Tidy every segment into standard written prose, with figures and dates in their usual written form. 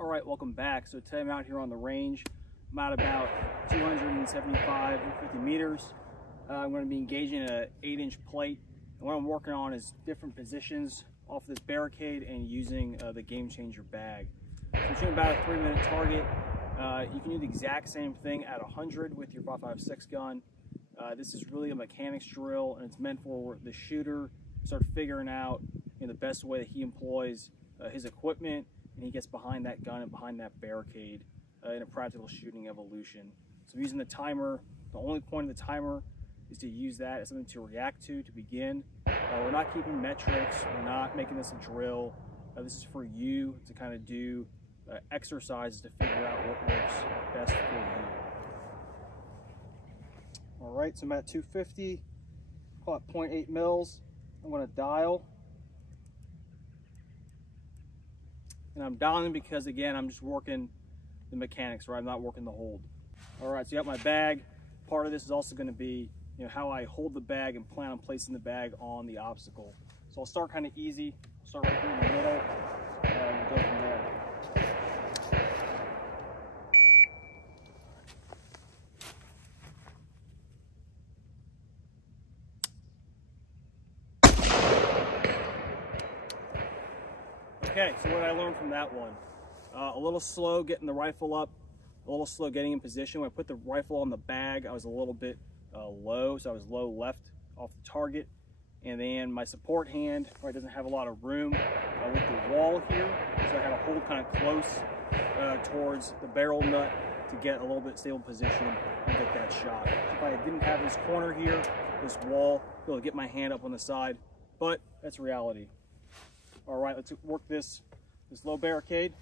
All right, welcome back. So today I'm out here on the range. I'm at about 275 and 50 meters. I'm going to be engaging an 8-inch plate. And what I'm working on is different positions off this barricade and using the Game Changer bag. So I'm shooting about a 3-minute target. You can do the exact same thing at 100 with your 5.56 gun. This is really a mechanics drill, and it's meant for the shooter to start figuring out the best way that he employs his equipment, and he gets behind that gun and behind that barricade in a practical shooting evolution. So I'm using the timer. The only point of the timer is to use that as something to react to begin. We're not keeping metrics. We're not making this a drill. This is for you to kind of do exercises to figure out what works best for you. All right, so I'm at 250, call it 0.8 mils. I'm going to dial. And I'm dialing because, again, I'm just working the mechanics, right? I'm not working the hold. All right, so you got my bag. Part of this is also going to be, how I hold the bag and plan on placing the bag on the obstacle. So I'll start kind of easy. Start right here in the middle, and go from there. Okay, so what I learned from that one, a little slow getting the rifle up, a little slow getting in position. When I put the rifle on the bag, I was a little bit low, so I was low left off the target. And then my support hand, right, doesn't have a lot of room with the wall here, so I had to hold kind of close towards the barrel nut to get a little bit stable position and get that shot. If I didn't have this corner here, this wall, I'd be able to get my hand up on the side, but that's reality. All right, let's work this low barricade.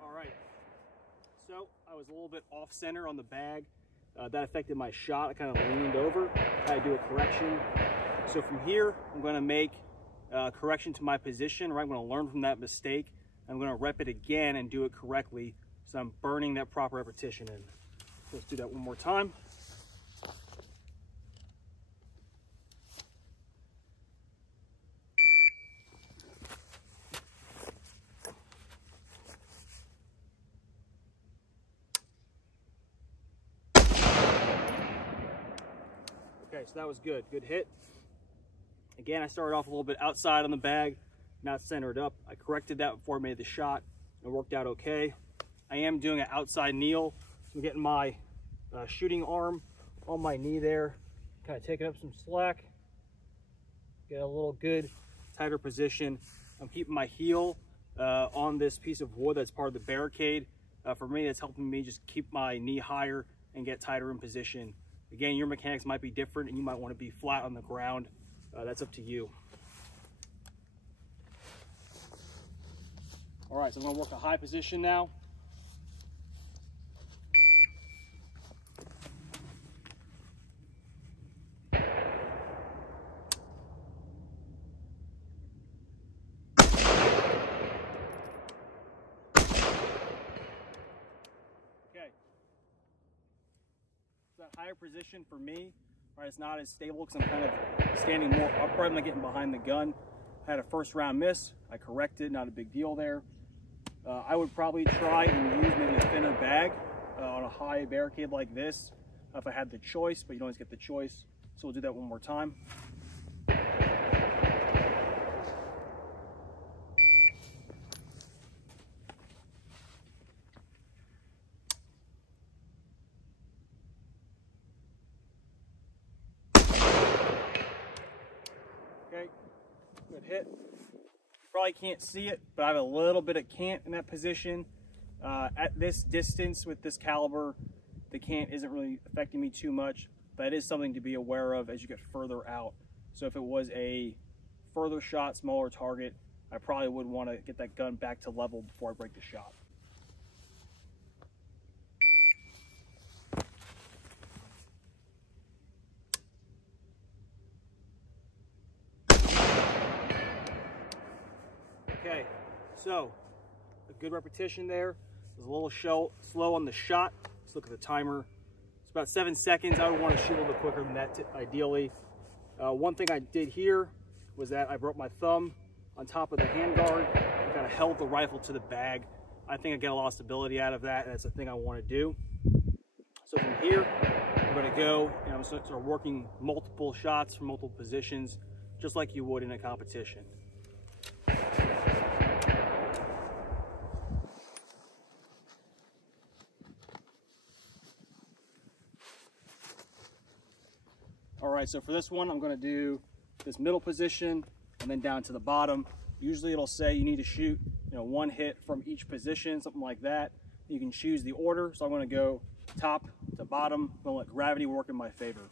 All right, so I was a little bit off center on the bag. That affected my shot. I kind of leaned over. I had to do a correction. So from here, I'm going to make a correction to my position, right? I'm going to learn from that mistake. I'm going to rep it again and do it correctly, so I'm burning that proper repetition in. So let's do that one more time. Okay, so that was good. Good hit. Again, I started off a little bit outside on the bag, not centered up. I corrected that before I made the shot. It worked out okay. I am doing an outside kneel. So I'm getting my shooting arm on my knee there, kind of taking up some slack. Get a little good, tighter position. I'm keeping my heel on this piece of wood that's part of the barricade. For me, it's helping me just keep my knee higher and get tighter in position. Again, your mechanics might be different and you might want to be flat on the ground. That's up to you. All right, so I'm going to work a high position now. Okay. So that higher position for me, right, it's not as stable because I'm kind of standing more upright. I'm not getting behind the gun. I had a first round miss. I corrected, not a big deal there. I would probably try and use maybe a thinner bag on a high barricade like this if I had the choice, but you don't always get the choice. So we'll do that one more time. Okay, good hit. Probably can't see it, but I have a little bit of cant in that position. At this distance with this caliber, the cant isn't really affecting me too much, but it is something to be aware of as you get further out. So if it was a further shot, smaller target, I probably would want to get that gun back to level before I break the shot. Okay, so a good repetition there. It was a little slow on the shot. Let's look at the timer. It's about 7 seconds. I would want to shoot a little bit quicker than that, ideally. One thing I did here was that I brought my thumb on top of the handguard and kind of held the rifle to the bag. I think I get a lot of stability out of that, and that's the thing I want to do. So from here, I'm going to go and I'm going to start working multiple shots from multiple positions, just like you would in a competition. All right, so for this one, I'm going to do this middle position and then down to the bottom. Usually it'll say you need to shoot, one hit from each position, something like that. You can choose the order. So I'm going to go top to bottom. I'm going to let gravity work in my favor.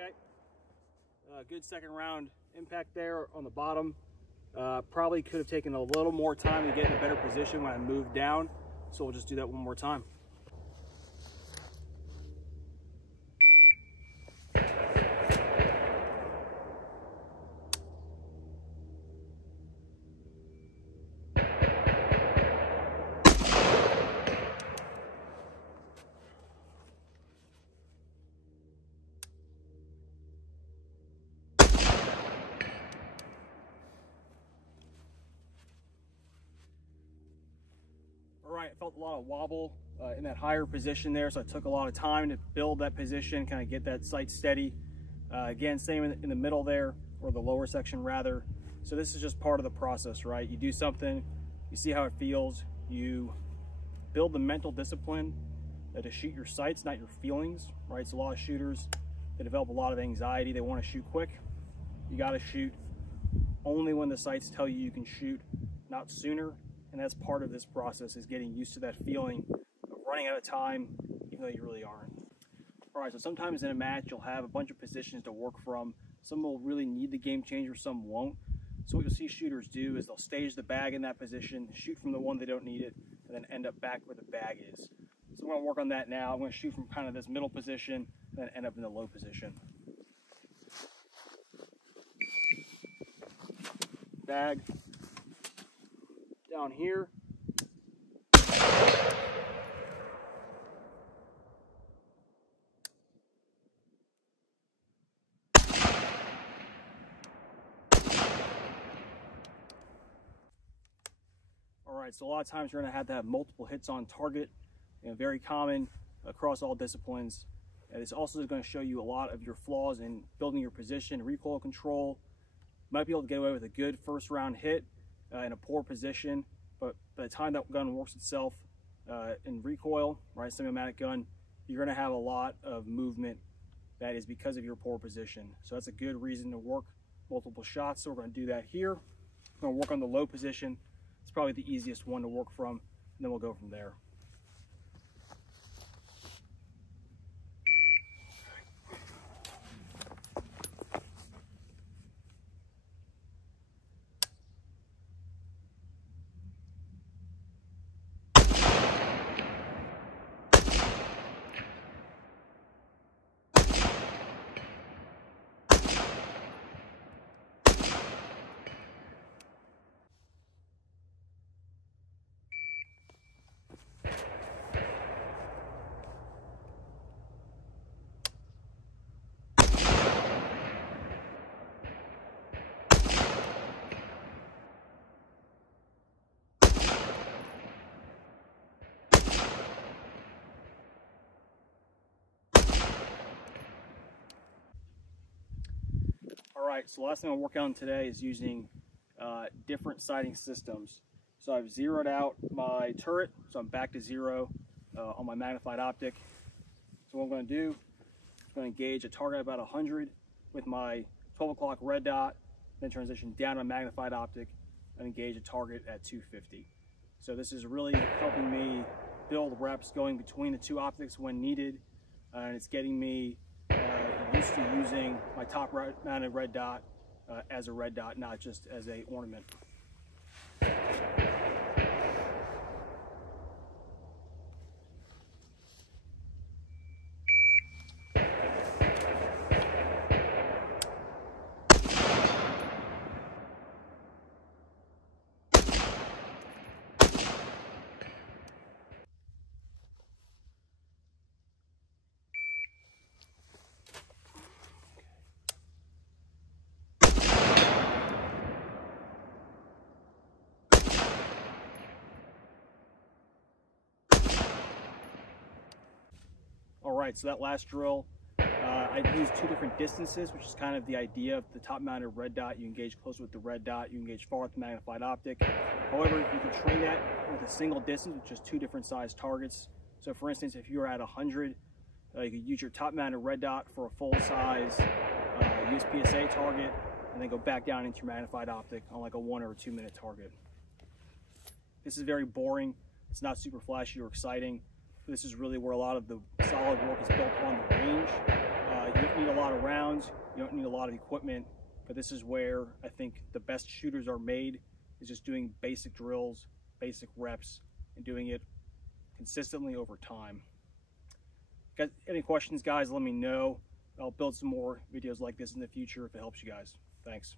Okay, good second round impact there on the bottom. Probably could have taken a little more time to get in a better position when I moved down. So we'll just do that one more time. All right, I felt a lot of wobble in that higher position there, so it took a lot of time to build that position, kind of get that sight steady. Again, same in the middle there, or the lower section rather. So this is just part of the process, right? You do something, you see how it feels, you build the mental discipline to shoot your sights, not your feelings, right? So a lot of shooters, they develop a lot of anxiety, they want to shoot quick. You got to shoot only when the sights tell you you can shoot, not sooner. And that's part of this process, is getting used to that feeling of running out of time, even though you really aren't. All right, so sometimes in a match, you'll have a bunch of positions to work from. Some will really need the game changer, some won't. So what you'll see shooters do is they'll stage the bag in that position, shoot from the one they don't need it, and then end up back where the bag is. So I'm gonna work on that now. I'm gonna shoot from kind of this middle position, and then end up in the low position. Bag. Down here. All right, so a lot of times you're going to have multiple hits on target, very common across all disciplines. And it's also going to show you a lot of your flaws in building your position, recoil control. You might be able to get away with a good first round hit in a poor position, but by the time that gun works itself in recoil, right, semi-automatic gun, you're going to have a lot of movement that is because of your poor position. So that's a good reason to work multiple shots. So we're going to do that here. We're going to work on the low position. It's probably the easiest one to work from, and then we'll go from there. All right, so the last thing I'll work on today is using different sighting systems. So I've zeroed out my turret, so I'm back to zero on my magnified optic. So what I'm going to do, I'm going to engage a target at about 100 with my 12 o'clock red dot, then transition down to a magnified optic and engage a target at 250. So this is really helping me build reps going between the two optics when needed, and it's getting me used to using my top mounted red dot as a red dot, not just as a ornament. Alright, so that last drill, I used two different distances, which is kind of the idea of the top mounted red dot. You engage closer with the red dot, you engage far with the magnified optic. However, you can train that with a single distance, which is two different size targets. So for instance, if you're at 100, you could use your top mounted red dot for a full size USPSA target, and then go back down into your magnified optic on like a 1 or 2 minute target. This is very boring. It's not super flashy or exciting. This is really where a lot of the solid work is built on the range. You don't need a lot of rounds, you don't need a lot of equipment, but this is where I think the best shooters are made, is just doing basic drills, basic reps, and doing it consistently over time. Got any questions, guys, let me know. I'll build some more videos like this in the future if it helps you guys. Thanks.